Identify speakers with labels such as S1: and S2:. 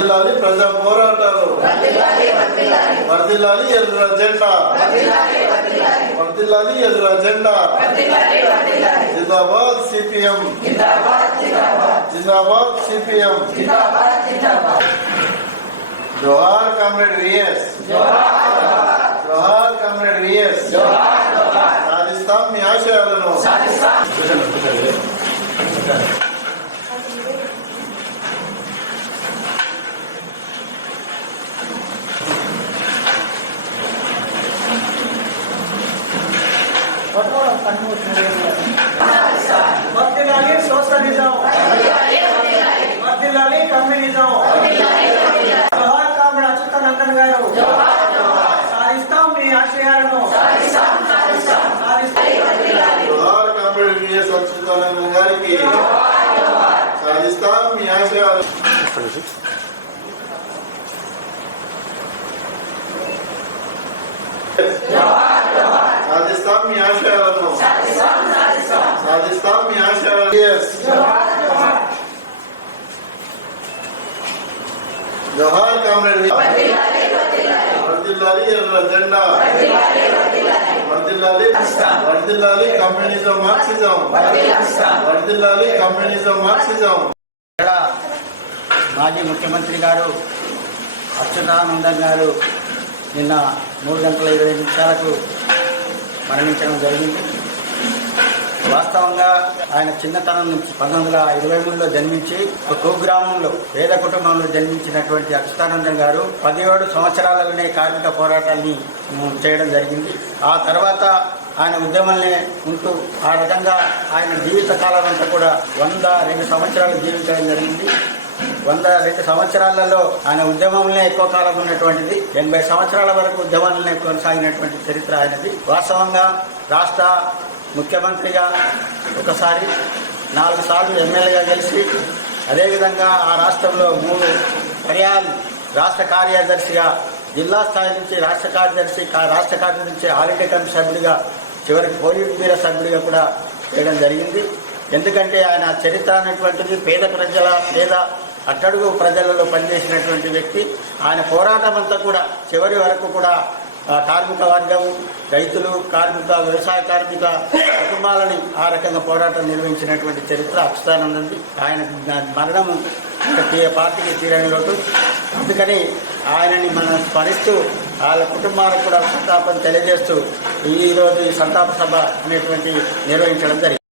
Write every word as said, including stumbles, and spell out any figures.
S1: వర్ధిల్లాలి ప్రజా పోరాటాలు, వర్ధిల్లాలి ఎర్ర జెండా, వర్ధిల్లాలి ఎర్ర జెండా. జిందాబాద్ సిపిఎం, జిందాబాద్ సిపిఎం. జోహార్ కామ్రేడ్ విఎస్, జోహార్ కామ్రేడ్ విఎస్. సాధిస్తాం మీ ఆశయాలను.
S2: వర్ధిల్లాలి సోషలిజం, వర్ధిల్లాలి కమ్యూనిజం. జోహార్ కామ్రేడ్ అచ్యుతానందన్ గారు, సాధిస్తాం మీ ఆశయాలను.
S1: జోహార్ కామ్రేడ్ విఎస్ అచ్యుతానందన్ గారికి, సాధిస్తాం మీ ఆశయాలు. సాధిస్తాం మీ ఆశయాలను, సాధిస్తాం మీ ఆశయాలను. జోహార్ కామ్రేడ్, వర్ధిల్లాలి ఎర్ర జెండా, వర్ధిల్లాలి వర్ధిల్లాలి కమ్యూనిజం మార్క్సిజం, వర్ధిల్లాలి కమ్యూనిజం మార్క్సిజం.
S2: మాజీ ముఖ్యమంత్రి గారు అచ్యుతానందన్ గారు నిన్న మూడు గంటల ఇరవై నిమిషాలకు మరణించడం జరిగింది. వాస్తవంగా ఆయన చిన్నతనం నుంచి పంతొమ్మిది వందల ఇరవై మూడులో జన్మించి ఒక కుగ్రామంలో పేద కుటుంబంలో జన్మించినటువంటి అచ్యుతానందన్ గారు పదిహేడు సంవత్సరాలలోనే కార్మిక పోరాటాన్ని చేయడం జరిగింది. ఆ తర్వాత ఆయన ఉద్యమంలో ఉంటూ ఆ విధంగా ఆయన జీవిత కాలం అంతా కూడా వంద రెండు సంవత్సరాలు జీవించడం జరిగింది. వంద రెండు సంవత్సరాలలో ఆయన ఉద్యమంలో ఎక్కువ కాలం ఉన్నటువంటిది. ఎనభై సంవత్సరాల వరకు ఉద్యమంలో కొనసాగినటువంటి చరిత్ర ఆయనది. వాస్తవంగా రాష్ట్ర ముఖ్యమంత్రిగా ఒకసారి, నాలుగు సార్లు ఎమ్మెల్యేగా గెలిచి, అదేవిధంగా ఆ రాష్ట్రంలో మూడు పర్యాలు రాష్ట్ర కార్యదర్శిగా, జిల్లా స్థాయి నుంచి రాష్ట్ర కార్యదర్శి, రాష్ట్ర కార్యదర్శి నుంచి ఆల్ ఇండియా కమిటీ సభ్యుడిగా, చివరికి పోలిట్ బ్యూరో సభ్యుడిగా కూడా చేయడం జరిగింది. ఎందుకంటే ఆయన చరిత్ర అనేటువంటిది పేద ప్రజల పేద అట్టడుగు ప్రజలలో పనిచేసినటువంటి వ్యక్తి. ఆయన పోరాటం అంతా కూడా చివరి వరకు కూడా కార్మిక వర్గం, రైతులు, కార్మిక, వ్యవసాయ కార్మిక కుటుంబాలని ఆ రకంగా పోరాటం నిర్వహించినటువంటి చరిత్ర అచ్యుతానందంది. ఆయన మరణము పార్టీకి తీరని లోటు. అందుకని ఆయనని మనం స్మరిస్తూ వాళ్ళ కుటుంబాలకు కూడా సంతాపం తెలియజేస్తూ ఈరోజు ఈ సంతాప సభ అనేటువంటి నిర్వహించడం జరిగింది.